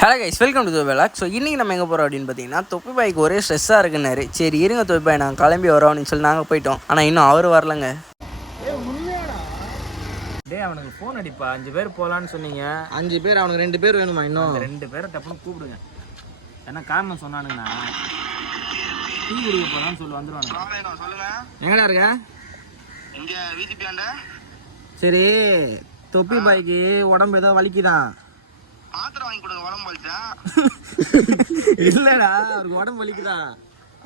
Hello guys, welcome to the vlog. So இன்றைக்கி நம்ம எங்கே போகிறோம் அப்படின்னு பார்த்தீங்கன்னா, தொப்பி பாய்க்கு ஒரே ஸ்ட்ரெஸ்ஸாக இருக்குன்னாரு. சரி இருங்க தொப்பி பாய், நாங்கள் கிளம்பி வரோம் அப்படின்னு சொல்லி நாங்கள் போயிட்டோம். ஆனால் இன்னும் அவர் வரலங்க. டே அவனுக்கு ஃபோன் அடிப்பா, 5 பேர் போகலான்னு சொன்னீங்க. 5 பேர், அவனுக்கு 2 பேர் வேணுமா? இன்னும் 2 பேரை டப்புன்னு கூப்பிடுங்க. என்ன காரணம் சொன்னானுங்கண்ணா, டீ குடிக்க போகலான்னு சொல்லி வந்துடுவானுங்க. சொல்லுங்க, எங்கடா இருக்க? இங்கே வீட்டுக்கு சரி, தொப்பி பாய்க்கு உடம்பு ஏதோ வலிக்குதான். மாத்திரம் வாங்கி கொடுங்க, உடம்பு வலிச்சா. இல்லைடா, அவருக்கு உடம்பு வலிக்குதா.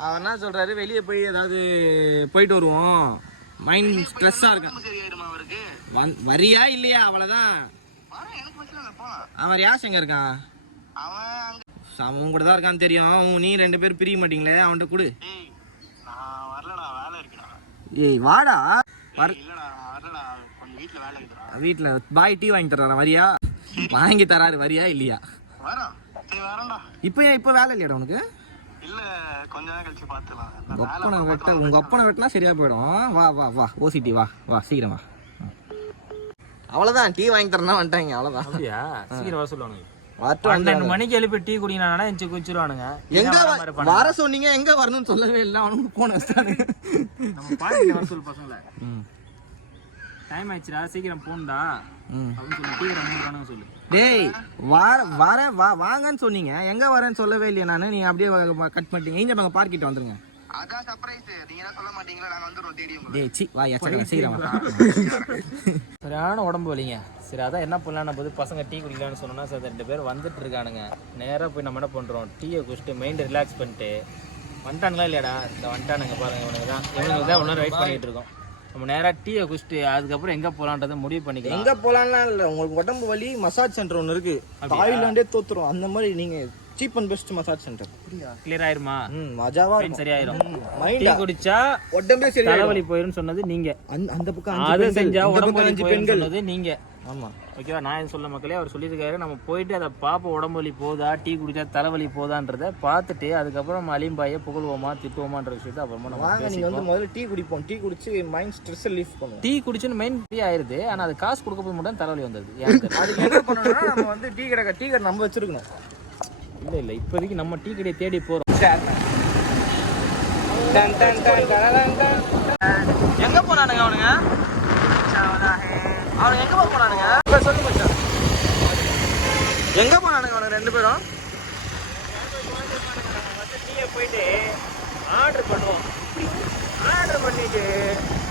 அவர் என்ன சொல்கிறாரு, வெளியே போய் ஏதாவது போயிட்டு வருவோம், மைண்ட் ஸ்ட்ரெஸ்ஸாக இருக்கு. சரியாயிடுமா அவருக்கு? வரியா இல்லையா? அவ்வளோதான். எனக்கு பிரச்சனை இல்லை, போலாம். அவன் யாஸ் எங்கே இருக்கான்? அவன் கூட தான் இருக்கான்னு தெரியும். நீ 2 பேர் பிரிய மாட்டீங்களே, அவன்கிட்ட கொடு. நான் வரலடா, வேலை இருக்குடா. ஏய் வாடா. இல்லடா வரலடா, கொஞ்சம் வீட்டில் வேலை இருக்குடா. வீட்டில் பாய் டீ வாங்கி தர்றாரா? வரியா? வாங்கி தராரு, வரியா இல்லையா? வரோம், சரி வரேன்டா. இப்போ வேலை இல்லையாடா உனக்கு? இல்லை, கொஞ்ச நேரம் கழிச்சு பார்த்துக்கலாம். உங்கள் அப்பனை வெட்டினா சரியா போயிடும். வா வா வா, ஓசிட்டி வா வா, சீக்கிரம் வா. அவ்வளோதான், டீ வாங்கி தரேன்னா வந்துட்டாங்க, அவ்வளோதான். அப்படியா? சீக்கிரம் வர சொல்லுவானுங்க. 12 மணிக்கு எழுப்பி டீ குடிக்கணும்னா எஞ்சி குச்சிருவானுங்க. எங்க வர சொன்னீங்க, எங்க வரணும்னு சொல்லவே இல்லை. அவனுக்கு போன வச்சுட்டானுங்க. நம்ம பாட்டி வர சொல்லு பசங்கள. டைம் ஆயிடுச்சுடா, சீக்கிரம் போண்டா அப்படின்னு சொல்லி டீ கடைன்னு சொல்லு. டேய் வாங்கன்னு சொன்னீங்க, எங்க வரேன்னு சொல்லவே இல்லையா? நான் நீங்க அப்படியே கட் பண்ணிட்டீங்க. இங்க நாங்க பார்க்கிட்டு வந்துருங்க. அதான் சர்ப்ரைஸ், நீங்க என்ன சொல்ல மாட்டீங்களா? நாங்க வந்துடுறோம் தேடியும். டேய் சி வா, எச்சடா சீக்கிரம் வா. சரியான உடம்பு வலிங்க. சரி அதான் என்ன பண்ணலான்னு போது பசங்க டீ குடிக்கலான்னு சொன்னோன்னா, சார் 2 பேர் வந்துட்டு இருக்கானுங்க. நேராக போய் நம்ம என்ன பண்ணுறோம், டீயை குடிச்சிட்டு மைண்ட் ரிலாக்ஸ் பண்ணிட்டு வந்துட்டானுங்களா இல்லையாடா? இந்த வந்துட்டானுங்க பாருங்க, இவனுக்கு தான் ஒன்றும் வெயிட் பண்ணிட்டு இருக்கோம். நம்ம நேராக டீயை குடிச்சிட்டு அதுக்கப்புறம் எங்கே போகலான்றதை முடிவு பண்ணிக்கலாம். எங்கே போகலான்லாம் இல்லை, உங்களுக்கு உடம்பு வலி மசாஜ் சென்டர் ஒன்று இருக்கு, தாய்லாண்டே தோத்துரும். அந்த மாதிரி நீங்கள் cheap and best massage centre. Clear ஆயிருமா? மஜாவா சரியாயிரும். மைண்ட் டீ குடிச்சா உடம்பே சரி, தலைவலி போயிரும் சொன்னது நீங்க. அந்த பக்கம் அதை செஞ்சா உடம்பு வலி போயிரும் சொன்னது நீங்க. ஆமா ஓகேவா? நான் என்ன சொல்ல மக்களே, அவர் சொல்லியிருக்காரு, நம்ம போயிட்டு அதை பார்ப்போம், உடம்பு வலி போதா, டீ குடிச்சா தலைவலி போதான்றதை பார்த்துட்டு அதுக்கப்புறம் நம்ம அலிம்பாயை புகழ்வோமா திட்டுவோமான்ற விஷயத்தை அப்புறமா நம்ம நீங்க வந்து முதல்ல டீ குடிப்போம். டீ குடிச்சு மைண்ட் ஸ்ட்ரெஸ் ரிலீஃப் பண்ணுவோம். டீ குடிச்சுன்னு மைண்ட் ஃப்ரீ ஆயிருது. ஆனால் அது காசு கொடுக்க போய் மட்டும் தலைவலி வந்துடுது. அதுக்கு என்ன பண்ணணும்னா, நம்ம வந்து டீ கடை நம்ம வச்சிருக்கணும். இல்லை இப்போதைக்கு நம்ம டீ கடையை தேடி போகிறோம். எங்க போனானுங்க அவனுங்க? எங்க போனானுங்க? சொல்லு மச்சான், எங்க போனானுங்க அவனுங்க 2 பேரும்? டீயை போயிட்டு ஆர்டர் பண்ணுவோம். ஆர்டர் பண்ணிட்டு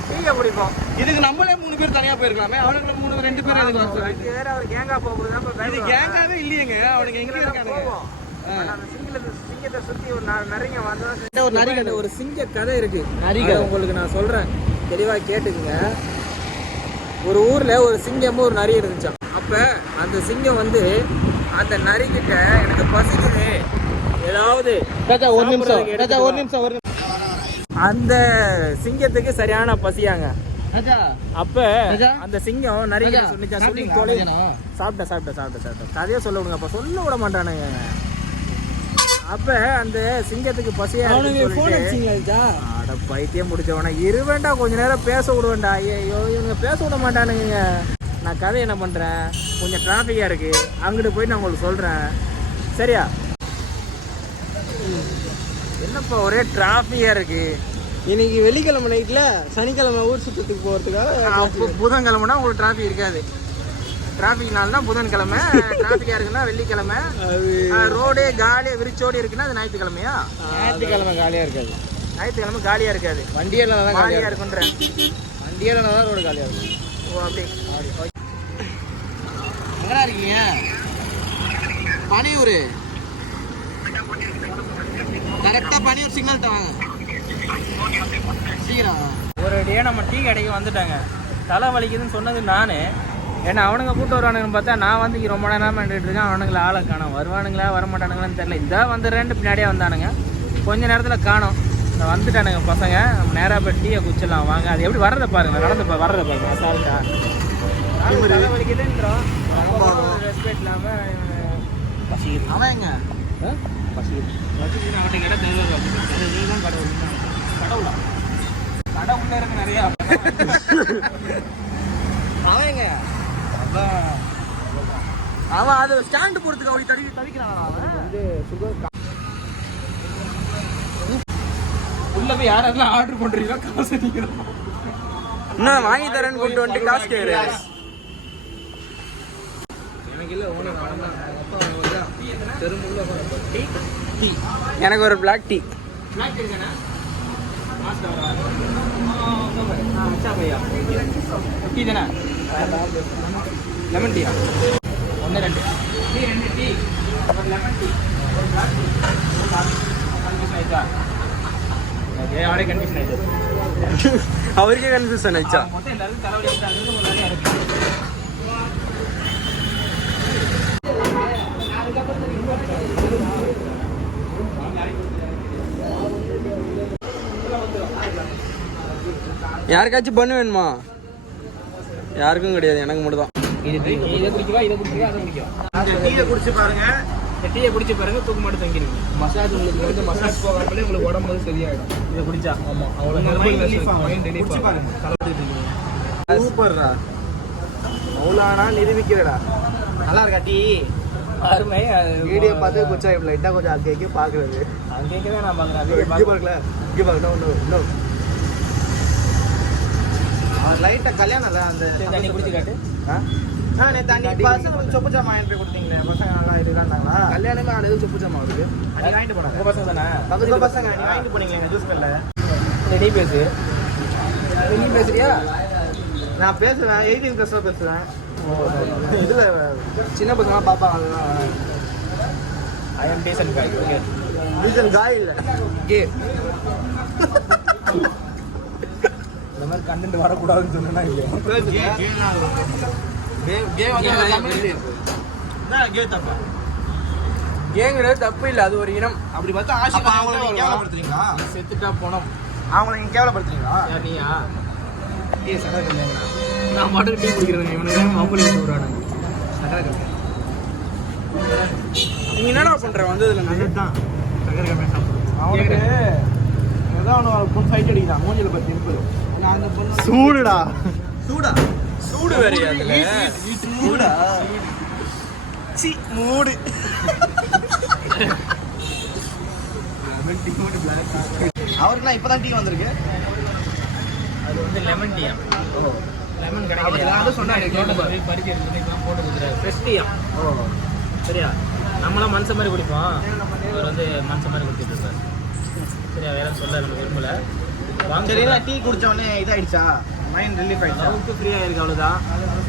டீயை குடிப்போம். இதுக்கு நம்மளே 3 பேர் தனியா போயிருக்கலாமே. அவனுக்கு 2 பேர் எதுக்கு வேற ஒரு கேங்கா போகுது? இது கேங்காவே இல்லையேங்க. அவனுக்கு எங்க இருக்கானுங்க? சிங்கத்தை சுத்தி ஒரு நிறைய வந்தா ஒரு நரிகதை, ஒரு சிங்க கதை இருக்கு. நரிகதை உங்களுக்கு நான் சொல்றேன், தெளிவா கேட்டுக்குங்க. ஒரு ஊர்ல ஒரு சிங்கமும் ஒரு நரி இருந்துச்சான். அப்ப அந்த சிங்கம் வந்து அந்த நரிக்கிட்ட, எனக்கு பசிக்குது, ஏதாவது ஒரு நிமிஷம். அந்த சிங்கத்துக்கு சரியான பசியாங்க. அப்ப அந்த சிங்கம் நரிக்கிட்ட சொல்லிச்சா, சொல்லி சாப்பிட்டேன் கதையை சொல்ல விடுங்க. அப்ப சொல்ல விட மாட்டானுங்க. அப்ப அந்த சிங்கத்துக்கு பசியா அட பைத்தியம் முடிச்சவன, இருவேண்டா கொஞ்ச நேரம் பேச விடுவேன்டா. ஐயோ இவனுங்க பேச விட மாட்டானுங்க. நான் கதை என்ன பண்றேன், கொஞ்சம் டிராஃபிக்கா இருக்கு, அங்கிட்டு போய் நான் உங்களுக்கு சொல்றேன், சரியா? என்னப்பா ஒரே டிராஃபிக்கா இருக்கு. இன்னைக்கு வெள்ளிக்கிழமை நைட்ல, சனிக்கிழமை ஊர் சுற்றத்துக்கு போகிறதுக்காக. புதன்கிழமைனா உங்களுக்கு டிராஃபிக் இருக்காது. டிராஃபிக் நாள்னா புதன்கிழமை, டிராஃபிக்கா இருக்குன்னா வெள்ளிக்கிழமை. ரோடே காலியா விரிச்சோடி இருக்குன்னா அது ஞாயிற்றுக்கிழமையா? ஞாயிற்றுக்கிழமை காலியா இருக்காது. ஞாயிற்றுக்கிழமை காலியா இருக்காது. வண்டியெல்லாம் தான் காலியா இருக்குன்றேன். வண்டியெல்லாம் தான் ரோடு காலியா இருக்கும். ஓ அப்படி. எங்கடா இருக்கீங்க? பனியூர். கரெக்டா பனியூர் சிக்னல் வாங்க, சீக்கிரம். ஒரு டே நம்ம டீ கடைக்கு வந்துட்டாங்க. தலை வலிக்குதுன்னு சொன்னது நான். ஏன்னா அவனுங்க கூப்பிட்டு வருவானுங்கன்னு பார்த்தா, நான் வந்து ரொம்ப நேரமாக நின்றுட்டு இருக்கேன். அவனுங்களை ஆளை காணோம். வருவானுங்களா வரமாட்டானுங்களான்னு தெரியல. இந்த வந்துடுறேன்ட்டு பின்னாடியே வந்தானுங்க. கொஞ்ச நேரத்தில் காணோம். வந்துட்டானுங்க பசங்க. நம்ம நேராக போய் டீயை குச்சிடலாம் வாங்க. அது எப்படி வர்றதை பாருங்க, வர்றதை பாருங்க. அசால்ட்டா தலை வலிக்குதுன்றோம், ரெஸ்பெக்ட் இல்லாமல் பசிக்குது. அவன் எங்க பசிக்குதுன்னு அவன்கிட்ட கேட்டால் தெருதான் கடவுளா கடவுள இருக்கு நிறையா. அவன் எங்க? அவன் அது ஸ்டாண்டு போடுறதுக்கு அவன் தவிக்கிறான் அவன் வந்து சுகர் உள்ள போய் யாரெல்லாம் ஆர்டர் பண்றீங்களோ காசு நீங்க இன்னும் வாங்கி தரேன்னு கொண்டு வந்துட்டு காசு கேட்குற. எனக்கு ஒரு பிளாக் டீ. டீ தானே லெமன் டீயா 1 2 டீ 2 டீ ஒரு லெமன் டீ ஒரு பிளாக் டீ கன்ஃபியூஷன் ஆயிட்டா ஓகே அவரே கன்ஃபியூஷன் ஆயிட்டு அவருக்கே கன்ஃபியூஷன் ஆயிடுச்சா? மொத்தம் எல்லாரும் தலைவலி எடுத்தாங்க ஒரு வேலையா இருக்கு. யாருக்காச்சும் பண்ணு வேணுமா? யாருக்கும் கிடையாது, எனக்கு மட்டும் தான். இதை குடிக்கவா இதை குடிக்கவா அதை குடிக்கவா? டீயை குடிச்சு பாருங்க. இந்த டீயை குடிச்சு பாருங்க, தூக்கு மட்டும் தங்கிடுங்க. மசாஜ் உங்களுக்கு வந்து மசாஜ் போகாமலே உங்களுக்கு உடம்பு வந்து சரியாயிடும். இதை குடிச்சா ஆமாம், அவ்வளோ குடிச்சு பாருங்க. சூப்பர்ரா, அவ்வளோனா நிரூபிக்கிறடா. நல்லா இருக்கா டீ? அருமை. வீடியோ பார்த்து கொஞ்சம் லைட்டாக கொஞ்சம் அங்கே பார்க்குறது. அங்கே தான் நான் பார்க்குறேன். இங்கே பார்க்கல, இங்கே பார்க்கணும். இன்னும் லைட்டாக கல்யாணம் இல்லை அந்த தண்ணி குடிச்சு காட்டு. தண்ணி பசங்க சொப்பு ஜாமான் வாங்கிட்டு போய் கொடுத்தீங்களே, பசங்க நல்லா இதுதான்டாங்களா? கல்யாணமே ஆனது சொப்பு ஜாமான் இருக்கு. அன்னைக்கு வாங்கிட்டு போனாங்க. உங்கள் பசங்க தானே? பக்கத்து பசங்க நீ வாங்கிட்டு போனீங்க எங்கள் ஜூஸ் கல்ல. நீ பேசு. நீ பேசுறியா? நான் பேசுவேன், 18 +ல பேசுவேன். இதில் சின்ன பசங்க பார்ப்பாங்க. அதுதான் ஐ எம் டீசன்ட் காய். ஓகே, டீசன்ட் காய் இல்லை, கே. இந்த மாதிரி கண்டென்ட் வரக்கூடாதுன்னு சொன்னா இல்லையா? கேங்கிறது தப்பு இல்லை, அது ஒரு இனம். அப்படி பார்த்தா அவங்களை நீங்க கேவலப்படுத்துறீங்களா? செத்துட்டா போனோம். அவங்களை நீங்க கேவலப்படுத்துறீங்களா? யார் நீயா? நான் மட்டும் டீ குடிக்கிறேன். இவனுக்கு மாம்பழம் எடுத்து விடுறானுங்க. நீ என்னடா பண்ற வந்ததுல அதுதான் அவனுக்கு ஏதாவது ஒன்று ஃபைட் அடிக்கிறான் மூஞ்சில பற்றி இருப்பது. சூடுடா, சூடா, சூடு வேறையா அதுல? சூடா, சி மூடு. அவருக்குலாம் இப்பதான் டீ வந்திருக்கு. அது வந்து லெமன் டீயா? லெமன் அவர் யாரும் சொன்னாரு, பறிச்சு எடுத்து போட்டு கொடுக்குறாரு. ஃப்ரெஷ் டீயா? சரியா? நம்மளாம் மனுஷன் மாதிரி குடிப்போம், அவர் வந்து மனுஷன் மாதிரி குடிச்சிட்டு இருப்பார். சரியா? வேற சொல்ல நம்ம விரும்பல. சரிங்களா? டீ குடிச்ச உடனே இதாயிடுச்சா? மைண்ட் ரிலீஃப் ஆயிடுச்சா? அளவுக்கு ஃப்ரீயாக இருக்குது, அவ்வளோதான்.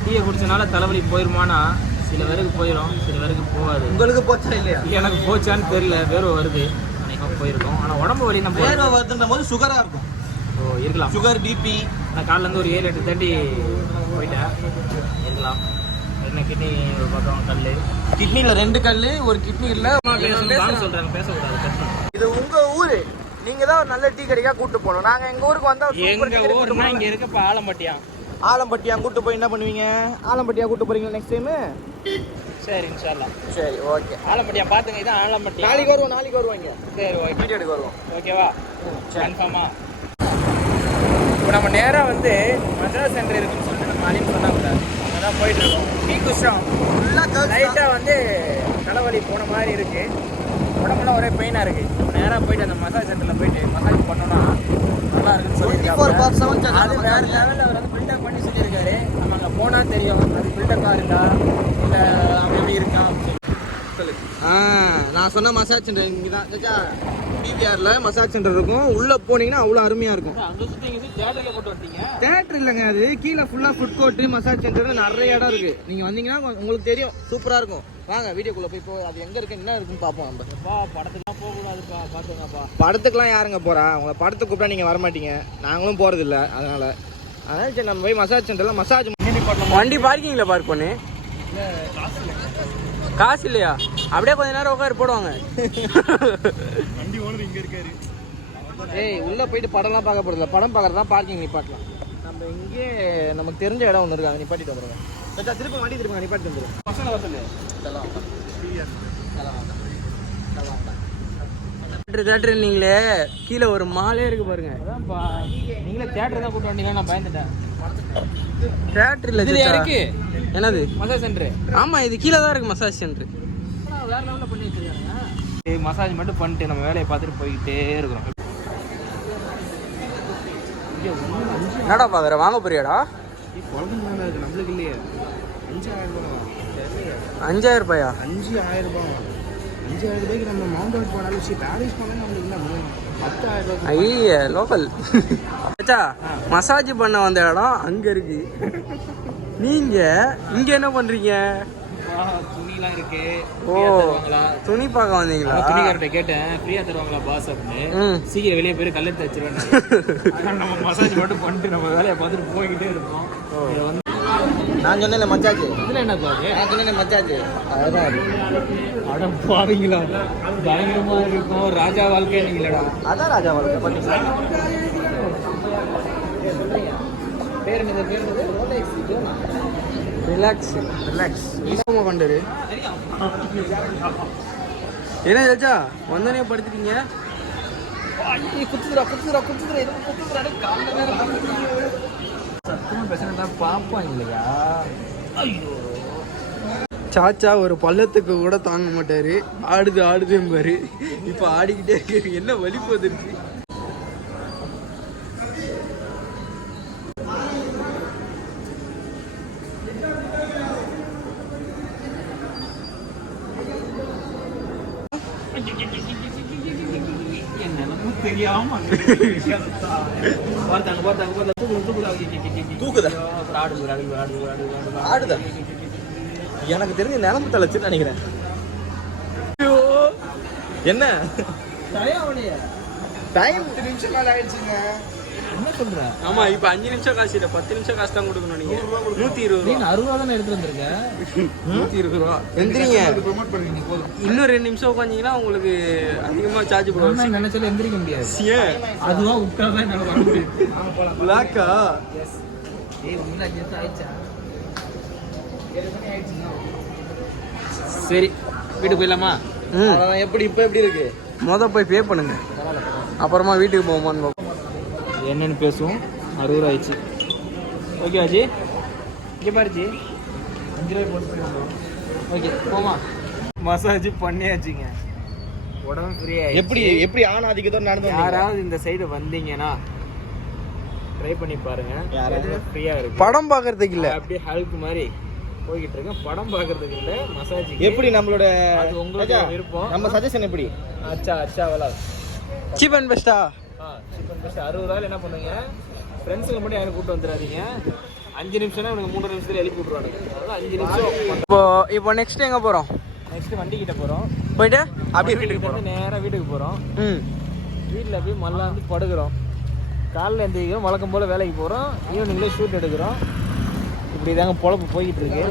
டீயை குடிச்சனால தலைவலி போயிருமானா? சில பேருக்கு போயிடும், சில பேருக்கு போகாது. உங்களுக்கு போச்சா இல்லையா? எனக்கு போச்சான்னு தெரியல, வேர்வை வருது, அன்னைக்கு போயிருக்கோம். ஆனால் உடம்பு வலி நம்ம வேர்வை வருதுன்ற போது சுகராக இருக்கும். ஓ, இருக்கலாம். Sugar, BP. நான் காலிலேருந்து ஒரு 7-8 தாண்டி போயிட்டேன். இருக்கலாம். என்ன கிட்னி ஒரு பக்கம் கல். கிட்னியில் 2 கல், ஒரு கிட்னி இல்லை. சொல்கிறாங்க, பேசக்கூடாது, கஷ்டம். இது உங்க ஊரு, நீங்க தான் ஒரு நல்ல டீ கடைக்கா கூட்டு போகணும். நாங்க எங்க ஊருக்கு வந்தா எங்கள் ஊர்னா இங்கே இருக்க இப்போ ஆலம்பட்டியா. ஆலம்பட்டியா கூட்டு போய் என்ன பண்ணுவீங்க? ஆலம்பட்டியா கூட்டு போறீங்களா நெக்ஸ்ட் டைம்? சரி, இன்ஷால்லாம். சரி, ஓகே. ஆலம்பட்டியா பார்த்துங்க, இதான் ஆலம்பட்டியா. நாளைக்கு வருவாங்க. சரி, ஓகே, வீடியோ எடுக்க வருவோம். ஓகேவா? கன்ஃபார்மா? இப்போ நம்ம நேராக வந்து மசாஜ் சென்டர் இருக்குன்னு சொல்லிட்டு நம்ம அழிப்பு பண்ணக்கூடாது. அங்கே தான் போயிட்டு இருக்கோம். டீ குஷம் லைட்டாக வந்து தலைவலி போன மாதிரி இருக்கு, உடம்புலாம் ஒரே பெயினாக இருக்கு. நேராக போயிட்டு அந்த மசாஜ் சென்டரில் போயிட்டு மசாஜ் பண்ணோன்னா நல்லா இருக்குன்னு சொல்லியிருக்காரு. அது வேறு லெவலில் அவர் வந்து பில்டப் பண்ணி சொல்லியிருக்காரு. நம்ம அங்கே போனால் தெரியும் அது பில்டப்பாக இருக்கா இல்லை அப்படி இருக்கா. நான் சொன்ன மசாஜ் சென்டர் இங்கே தான் பிவிஆர்ல மசாஜ் சென்டர் இருக்கும். உள்ள போனீங்கன்னா அவ்வளோ அருமையா இருக்கும். அங்கே சுற்றி தேட்டரில் போட்டு வந்தீங்க? தேட்டர் இல்லைங்க, அது கீழே ஃபுல்லாக ஃபுட் கோர்ட்டு, மசாஜ் சென்டர் நிறைய இடம் இருக்கு. நீங்க வந்தீங்கன்னா உங்களுக்கு தெரியும், சூப்பரா இருக்கும். வாங்க வீடியோக்குள்ள போய் அது எங்க இருக்கு என்ன இருக்குன்னு பார்ப்போம். நம்ம படத்துக்குலாம் போகக்கூடாதுப்பா, பார்த்துங்கப்பா. படத்துக்குலாம் யாருங்க போறா? உங்களை படத்துக்கு கூப்பிட்டா நீங்க வரமாட்டீங்க, நாங்களும் போறது இல்லை. அதனால சரி நம்ம போய் மசாஜ் சென்டர்ல மசாஜ். வண்டி பார்க்கிங்ல பார்க் பண்ணு. காசு இல்லையா? அப்படியே கொஞ்ச நேரம் உட்காரு போடுவாங்க. வண்டி ஓனர் இங்க இருக்காரு. ஏய், உள்ள போயிட்டு படம்லாம் பார்க்க போறதில்ல, படம் பார்க்கறதா பார்க்கிங் நிப்பாட்டலாம். நம்ம இங்கே நமக்கு தெரிஞ்ச இடம் ஒன்று இருக்கு, அங்கே நிப்பாட்டிட்டு வந்துடுங்க. சச்சா திருப்பி வண்டி திருப்பி நிப்பாட்டி வந்துடும். பசங்களை வரல தேட்டர் நீங்களே கீழே ஒரு மாலே இருக்கு பாருங்க. அதான்ப்பா, நீங்களே தேட்டர் தான் கூட்டு வந்தீங்க, நான் பயந்துட்டேன். தேட்டர் இல்ல இருக்கு என்னது மசாஜ் சென்டரு. ஆமாம் இது கீழே தான் இருக்குது மசாஜ் சென்ட்ரு. வேற லெவலில் பண்ணி வச்சிருக்காங்க. மசாஜ் மட்டும் பண்ணிட்டு நம்ம வேலையை பார்த்துட்டு போய்கிட்டே இருக்கிறோம். என்னடா பார்க்குற வாங்க போறியாடா? குழந்தைங்க இருக்கு நம்மளுக்கு இல்லையே. 5000 ரூபா 5000 ரூபாயா? 5000 ரூபா 5000 ரூபாய்க்கு நம்ம மவுண்ட் ரோட் போனாலும் சரி பேரிஸ் போனாலும் நம்மளுக்கு என்ன 10,000 ரூபாய். ஐய லோக்கல் அச்சா மசாஜ் பண்ண வந்த இடம் அங்கே இருக்கு. நீங்கள் இங்கே என்ன பண்ணுறீங்க? துணிலாம் இருக்கு. ஓ துணி பார்க்க வந்தீங்களா? துணிக்கார்ட்ட கேட்டேன் ஃப்ரீயா தருவாங்களா பாஸ் அப்படின்னு. சீக்கிரம் வெளியே போய் கல்லெடுத்து வச்சிருவேன். நம்ம மசாஜ் மட்டும் பண்ணிட்டு நம்ம வேலையை பார்த்துட்டு போய்கிட்டே இருக்கோம். இதை வந்து நான் சொன்னேன்ல மச்சாச்சு. இதில் என்ன பாரு? நான் சொன்னேன் மச்சாச்சு. அதுதான் அது. அட பாவீங்களா, பயங்கரமா இருக்கும். ராஜா வாழ்க்கை நீங்களடா. அதான் ராஜா வாழ்க்கை பண்ணிங்களா? பேர் என்னது? பேர் என்னது? ரிலாக்ஸ் ரிலாக்ஸ் ஈஸியாக பண்ணுறாரு. என்ன ஜாச்சா வந்தோடனே படுத்துட்டீங்க? குத்துதுரா குத்துதுரா குத்துதுரா இது குத்துதுரா சத்தமாக பேசுனா பார்ப்பாங்க இல்லையா? ஐயோ சாச்சா ஒரு பள்ளத்துக்கு கூட தாங்க மாட்டாரு. ஆடுது ஆடுதும்பாரு. இப்போ ஆடிக்கிட்டே இருக்கு. என்ன வலி போகுது இருக்கு. தெரியாம தூக்குதா? ஆடுதா? எனக்கு தெரிஞ்ச நிலம்பு தலைச்சுன்னு நினைக்கிறேன். என்ன டைம் 10 நிமிஷம் மேல ஆயிடுச்சுங்க. என்ன சொல்ற? ஆமா இப்போ 5 நிமிஷம் காசு இல்லை, 10 நிமிஷம் காசு தான் கொடுக்கணும். நீங்க 120 ரூபா. 60 ரூபா தானே எடுத்து வந்திருக்கேன். 120 ரூபா எந்திரிங்க. இன்னும் 2 நிமிஷம் உட்காந்தீங்கன்னா உங்களுக்கு அதிகமாக சார்ஜ் போடுவாங்க. நினைச்சாலும் எந்திரிக்க முடியாது. அதுவா விட்டாதான் என்னால வர முடியும். பிளாக்கா? சரி வீட்டுக்கு போயிடலாமா? எப்படி இப்போ எப்படி இருக்கு? போய் பே பண்ணுங்க, அப்புறமா வீட்டுக்கு போவோமான்னு பார்ப்போம். என்னன்னு பேசுவோம். 60 ரூபா ஆயிடுச்சு. ஓகே ஆச்சு. இங்கே பாருச்சு 5 ரூபாய் போட்டு ஓகே போமா. மசாஜ் பண்ணியாச்சுங்க. உடம்பு ஃப்ரீயா எப்படி எப்படி ஆணாதிக்கத்தோட நடந்து யாராவது இந்த சைடு வந்தீங்கன்னா ட்ரை பண்ணி பாருங்க. ஃப்ரீயா இருக்கு. படம் பார்க்கறதுக்கு இல்லை, அப்படியே ஹல்க் மாதிரி போய்கிட்டு இருக்கேன். படம் பார்க்கறதுக்கு இல்லை, மசாஜ். எப்படி நம்மளோட உங்களுக்கு விருப்பம். நம்ம சஜஷன் எப்படி? அச்சா வலா சீப் அண்ட் பெஸ்ட்டா? சிக்கன் பெஸ்ட் 60 ரூபாயில் என்ன பண்ணுங்க, ஃப்ரெண்ட்ஸுங்களை மட்டும் யாரும் கூப்பிட்டு வந்துடாதீங்க. 5 நிமிஷம்னா எனக்கு 3 நிமிஷத்துல எழுப்பி விட்ருவானுங்க. அதனால 5 நிமிஷம். இப்போ நெக்ஸ்ட் எங்கே போகிறோம்? நெக்ஸ்ட் வண்டி கிட்ட போகிறோம். போயிட்டு அப்படியே வீட்டுக்கு போகிறோம். நேராக வீட்டுக்கு போகிறோம். ம் வீட்டில் போய் மல்லா வந்து படுக்கிறோம். காலையில் எந்திரிக்கிறோம், வழக்கம் போல் வேலைக்கு போகிறோம். ஈவினிங்லேயே ஷூட் எடுக்கிறோம். இப்படி தாங்க பொழப்பு போய்கிட்டு இருக்கு.